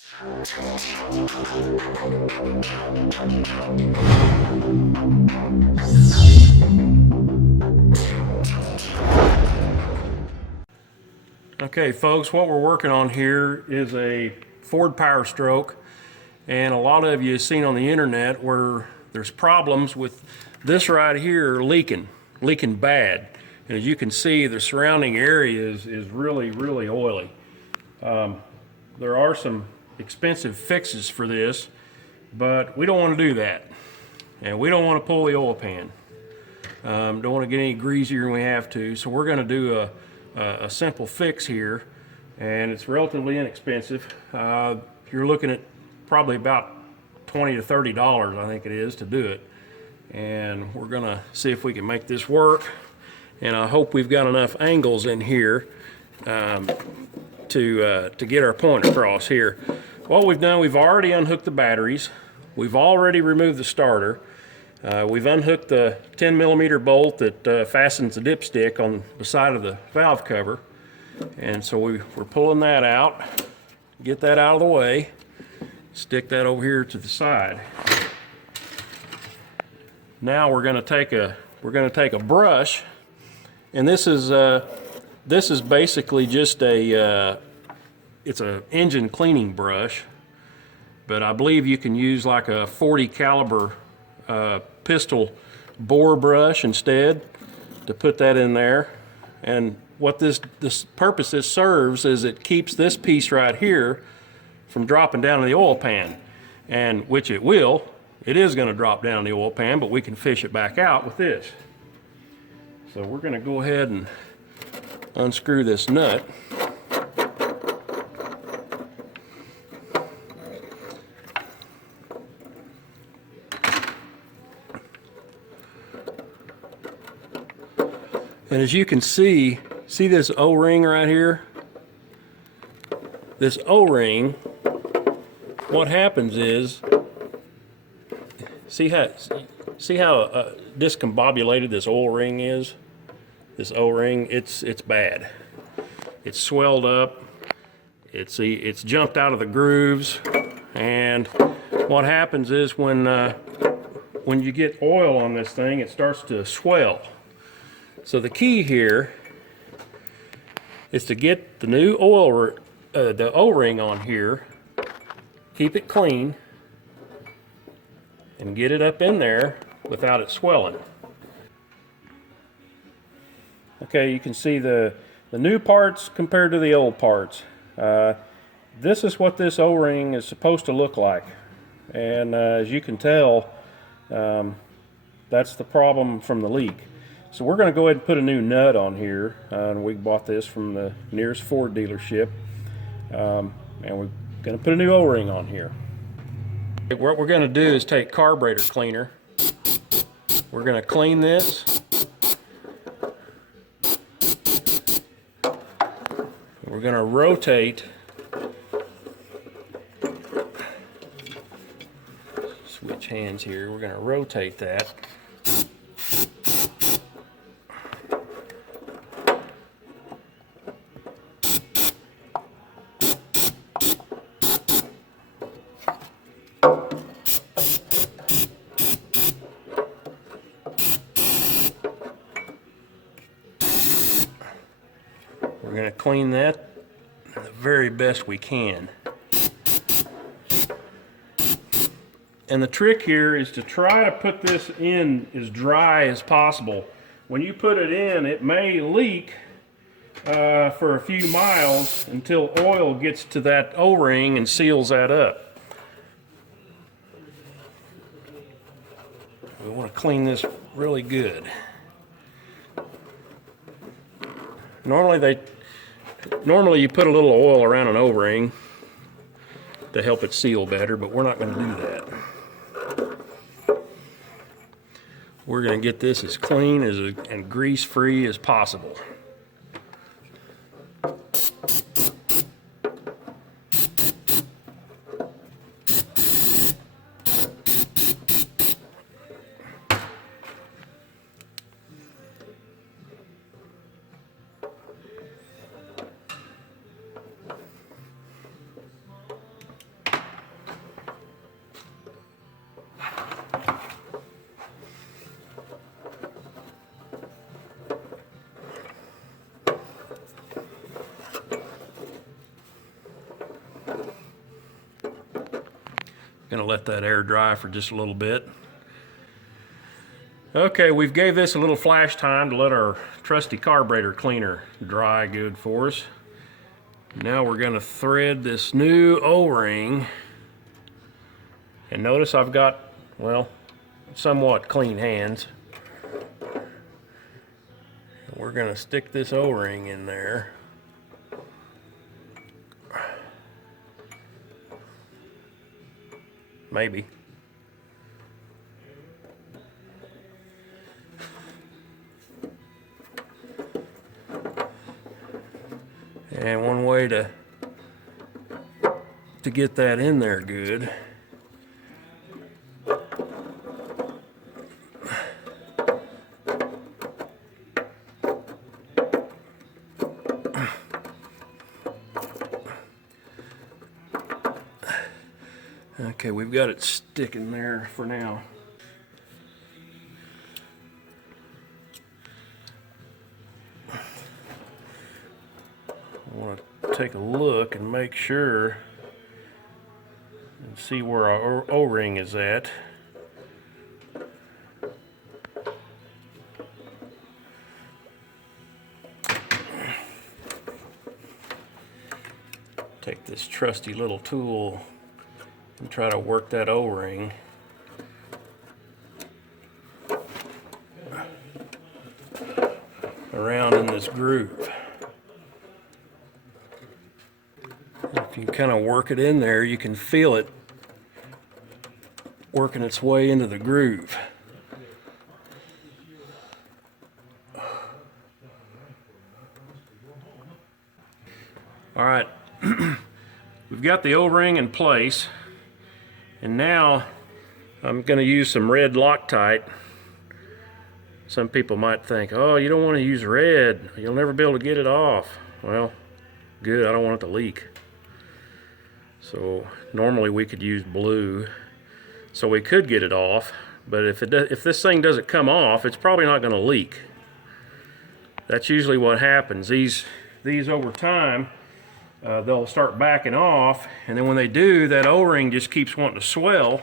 Okay folks, what we're working on here is a Ford Powerstroke, and a lot of you have seen on the internet where there's problems with this right here leaking bad. And as you can see, the surrounding area is really oily. There are some expensive fixes for this, but we don't want to do that. And we don't want to pull the oil pan. Don't want to get any greasier than we have to, so we're going to do a simple fix here, and it's relatively inexpensive. You're looking at probably about $20 to $30, I think it is, to do it. And we're going to see if we can make this work. And I hope we've got enough angles in here to get our point across here. What we've done, we've already unhooked the batteries. We've already removed the starter. We've unhooked the 10mm bolt that fastens the dipstick on the side of the valve cover. And so we're pulling that out, get that out of the way, stick that over here to the side. Now we're going to take a brush, and this is basically just it's an engine cleaning brush, but I believe you can use like a 40 caliber pistol bore brush instead to put that in there. And what this purpose this serves is it keeps this piece right here from dropping down in the oil pan, and which it will. It is going to drop down in the oil pan, but we can fish it back out with this. So we're going to go ahead and unscrew this nut. And as you can see this O-ring right here? This O-ring, what happens is, see how discombobulated this oil ring is? This O-ring, it's bad. It's swelled up. It's jumped out of the grooves. And what happens is when you get oil on this thing, it starts to swell. So the key here is to get the new the O-ring on here, keep it clean, and get it up in there without it swelling. Okay, you can see the new parts compared to the old parts. This is what this O-ring is supposed to look like, and as you can tell, that's the problem from the leak. So we're going to go ahead and put a new nut on here, and we bought this from the nearest Ford dealership, and we're going to put a new O-ring on here. What we're going to do is take carburetor cleaner. We're going to clean this. We're going to rotate. Switch hands here. We're going to rotate that. We're going to clean that the very best we can. And the trick here is to try to put this in as dry as possible. When you put it in, it may leak for a few miles until oil gets to that O-ring and seals that up. We want to clean this really good. Normally you put a little oil around an O-ring to help it seal better, but we're not going to do that. We're going to get this as clean and grease-free as possible. Gonna let that air dry for just a little bit. Okay, we've gave this a little flash time to let our trusty carburetor cleaner dry good for us. Now we're gonna thread this new O-ring. And notice I've got, well, somewhat clean hands. We're gonna stick this O-ring in there. Maybe. And one way to get that in there good, okay, we've got it sticking there for now. I want to take a look and make sure and see where our O-ring is at. Take this trusty little tool and try to work that O-ring. Around in this groove. If you kind of work it in there, you can feel it working its way into the groove. All right, we've got the O-ring in place, and now I'm going to use some red Loctite. Some people might think, oh, you don't want to use red, you'll never be able to get it off. Well, good, I don't want it to leak. So normally we could use blue, so we could get it off, but if this thing doesn't come off, it's probably not going to leak. That's usually what happens. These over time, they'll start backing off, and then when they do, that O-ring just keeps wanting to swell,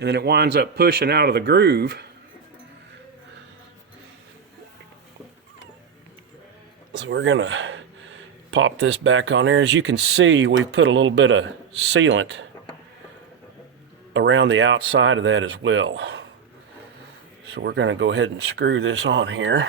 and then it winds up pushing out of the groove. So we're gonna pop this back on there. As you can see, we've put a little bit of sealant around the outside of that as well. So we're gonna go ahead and screw this on here.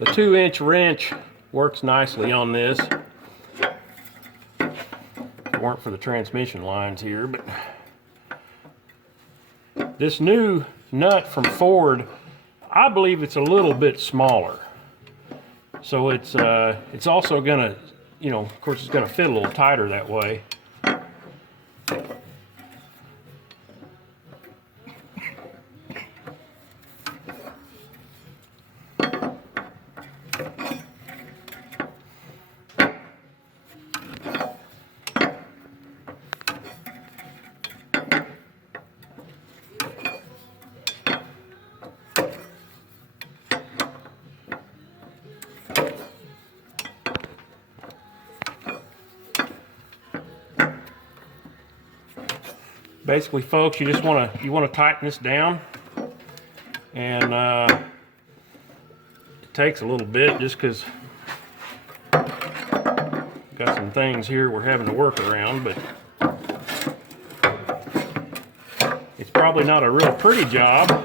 The 2-inch wrench works nicely on this. If it weren't for the transmission lines here, but this new nut from Ford, I believe it's a little bit smaller. So it's also gonna, you know, of course it's gonna fit a little tighter that way. Basically, folks, you want to tighten this down, and it takes a little bit just because got some things here we're having to work around, but it's probably not a real pretty job,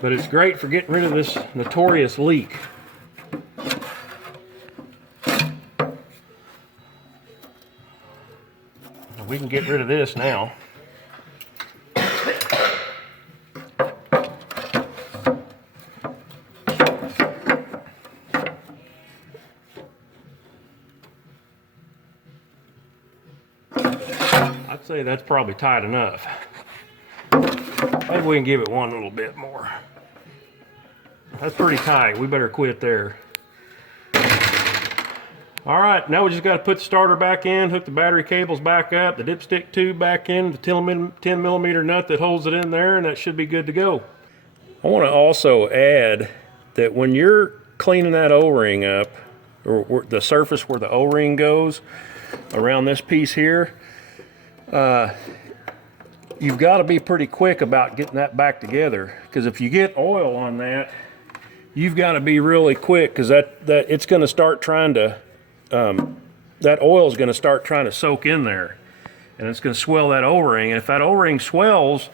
but it's great for getting rid of this notorious leak. We can get rid of this now. I'd say that's probably tight enough. Maybe we can give it one little bit more. That's pretty tight. We better quit there. All right, now we just got to put the starter back in, hook the battery cables back up, the dipstick tube back in, the 10 millimeter nut that holds it in there, and that should be good to go. I want to also add that when you're cleaning that O-ring up, or the surface where the O-ring goes around this piece here, you've got to be pretty quick about getting that back together, because if you get oil on that, you've got to be really quick, because it's going to start trying to that oil is going to start trying to soak in there, and it's going to swell that O-ring. And if that O-ring swells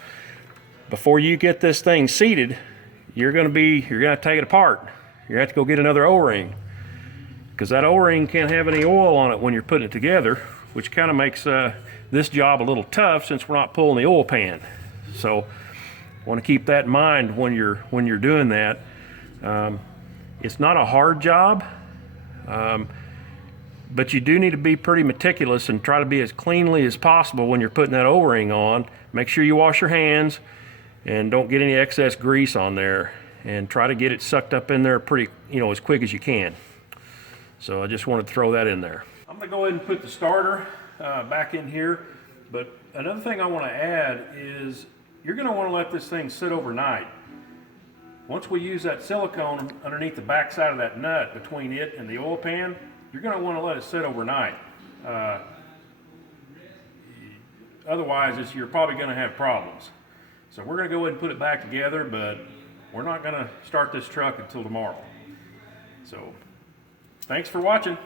before you get this thing seated, you're going to take it apart. You have to go get another O-ring, because that O-ring can't have any oil on it when you're putting it together, which kind of makes this job a little tough since we're not pulling the oil pan. So want to keep that in mind when you're doing that. It's not a hard job. But you do need to be pretty meticulous and try to be as cleanly as possible when you're putting that O-ring on. Make sure you wash your hands and don't get any excess grease on there, and try to get it sucked up in there pretty, as quick as you can. So I just wanted to throw that in there. I'm gonna go ahead and put the starter back in here, but another thing I want to add is you're gonna want to let this thing sit overnight. Once we use that silicone underneath the back side of that nut between it and the oil pan, you're going to want to let it sit overnight. Otherwise, you're probably going to have problems. So we're going to go ahead and put it back together, but we're not going to start this truck until tomorrow. So thanks for watching.